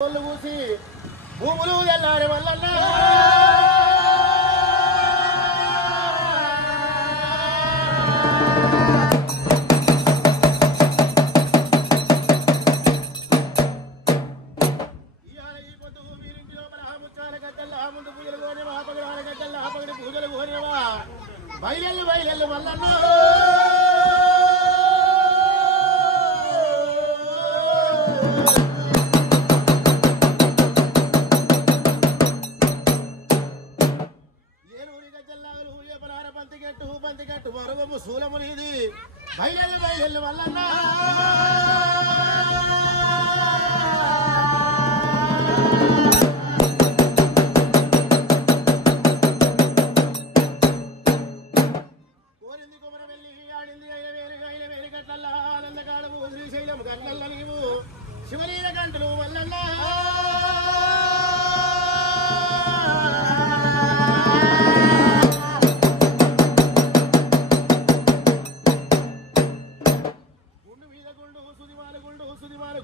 కూసి భూములు తెల్లారి వల్ల ముందు పూజలు కోనేవా పగడాల గడ్డల్లో పగడి పూజలు కోనేవా బయలు బయలు వల్లన్న పంతికట్టు మరొక శూలము నీది బయలు బయలు వల్లన్న కోరింది కుమర వెళ్ళి ఆడింది అయిన వేరు గట్లల్లా ఆనందకాలము శ్రీశైలం గట్లల్ల నీవు శివలీల గంటలు వల్లన్న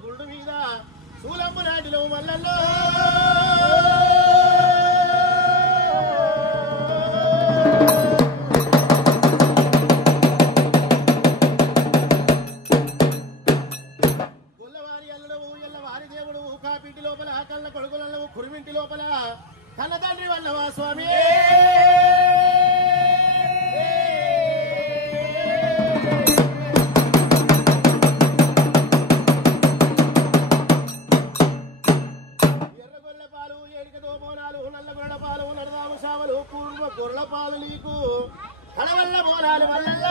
గుండు మీద శూలమ్మ నాటిలో మల్లల్లో గొల్లవారి అల్లడవు ఎల్లవారి దేవుడు కాపీటి లోపల కళ్ళ కొడుకులల్లవు కురిమింటి లోపల కన్న తండ్రి వల్లవా స్వామి నల్లగొండ పాలు నడదాము సావలు పూర్వ గొర్రెల పాలు నీకు కడవల్ల బోనాలు వల్ల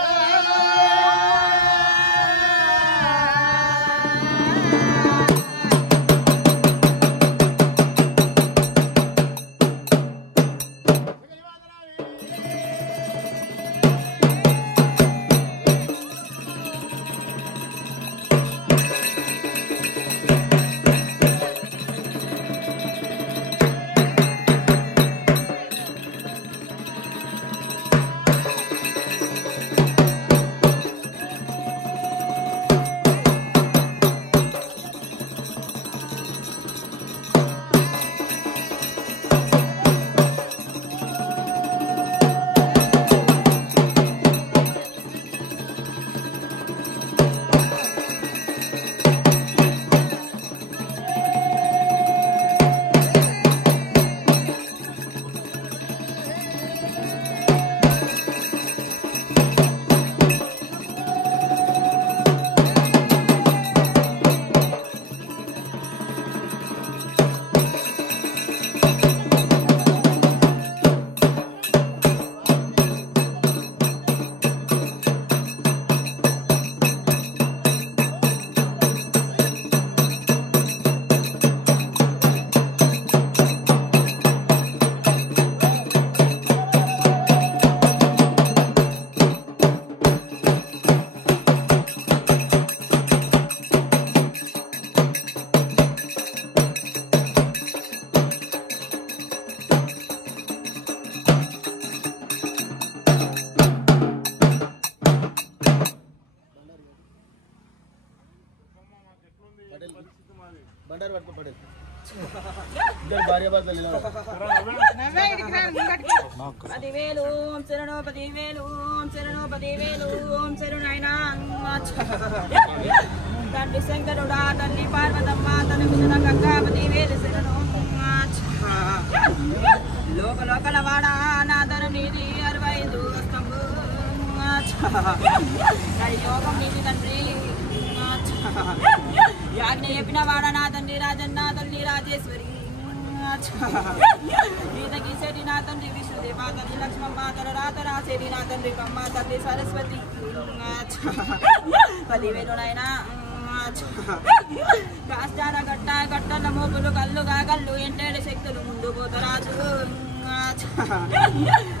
బండారు పట్టుకోపడే భార్య భర్తలు 10,000 ఓం శరణో 10,000 ఓం శరణో 10,000 ఓం శరణాయన తండ్రి శంకరుడా తల్లి పార్వతమ్మ తన కుదుర గంగా 10,000 శరణో లోకల వాడ నాదరు నీది 65 స్తంభు యోగం నీది తండ్రి యాజ్ఞ చెప్పిన వాడ నా తండ్రి రాజన్న తల్లి రాజేశ్వరి గీత గీసేటి నా తండ్రి విష్ణుదేవ తల్లి లక్ష్మమ్మ తన రాత రాసేటి నా తండ్రి కమ్మ తల్లి సరస్వతి 10,000 నాయనా కాష్టాల గట్టల మోపులు కల్లుగా కళ్ళు ఎంటేడు శక్తులు ముందు పోతరాజు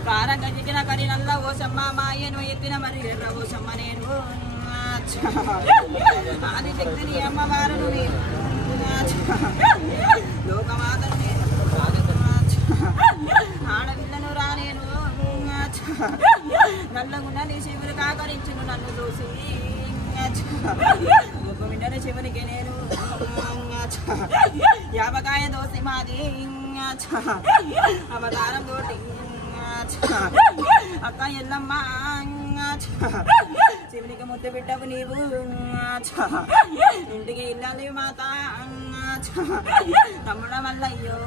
కారం గజికిన కరి నల్ల ఓసమ్మ మాయను ఎత్తిన మరి ఎర్ర ఓసమ్మ నేను ఆది శక్తిని అమ్మవారును లోకమాతను ఆడపిల్లను రానేను నల్లగున్నది శివుడు కాకరించును నన్ను చూసి గొప్ప వింటనే శివునికి నేను యాపకాయ దోసి మాది అవతారం తోటి అక్క ఎల్లమ్మ శివునికి ముద్ద పెట్టవు నీవు ఇంటికి ఇల్లాలి మాత తమ్ముడ మల్లయ్యో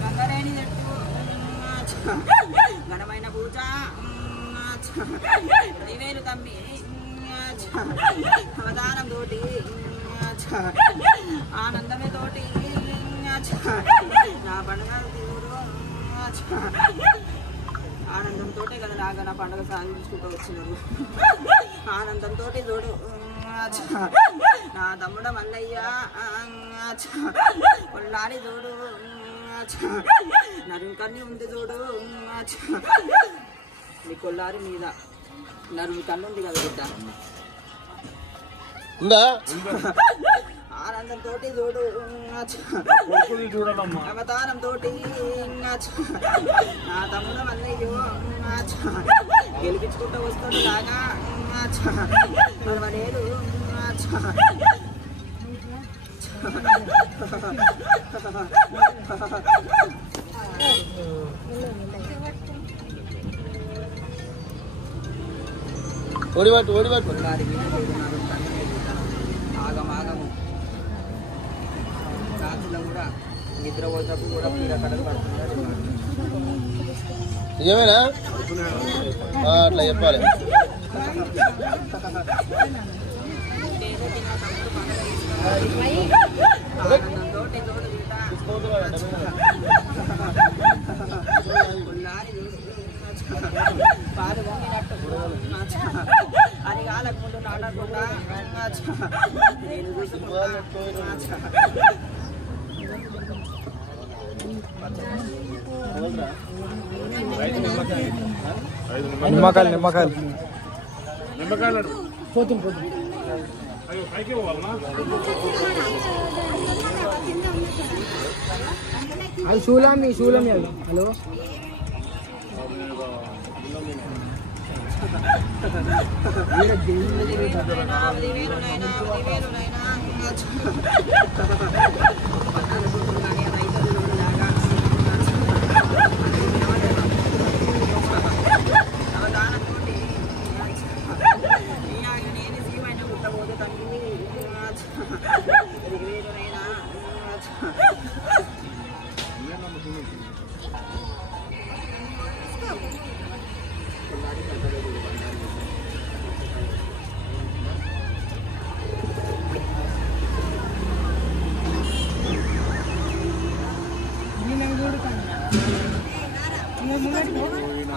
గంగరేణి చెట్టు ఘనమైన పూజ వేలు తమ్మి అవతారం తోటి ఆనందమే తోటి నా పండుగ ఆనందంతో కదా లాగా నా పండుగ సాగించుకుంటూ వచ్చినారు ఆనందంతో చూడు నా తమ్ముడ మల్లయ్య కొల్లారి చూడు నరుకన్ని ఉంది చూడు మీ కొల్లారి మీద నరుము కన్ను ఉంది కదా బిడ్డ ఆనందంతో చూడు అవతారం తోటి నా తమ్ముడు మల్లయ్యో గెలిపించుకుంటూ వస్తాడు లాగా పర్వాలేదు ఓడిపట్టు ఆగమాగము రాత్రిలో కూడా నిద్ర పోయినప్పుడు కూడా పీడ కడలు పడుతున్నారు నిజమేనా అట్లా చెప్పాలి పాలు పొంగినట్టు అది కాలకు ముందు నాటకుండా నేను చూసుకుంటా నిమ్మకాయలు పోతుంది అది శూలామి అది హలో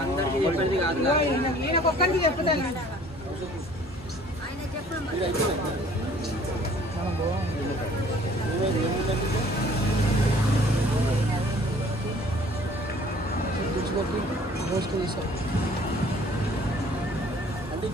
అందరికీ చెప్పేది కాదు ఒక్కరికి చెప్పుతాను అంటే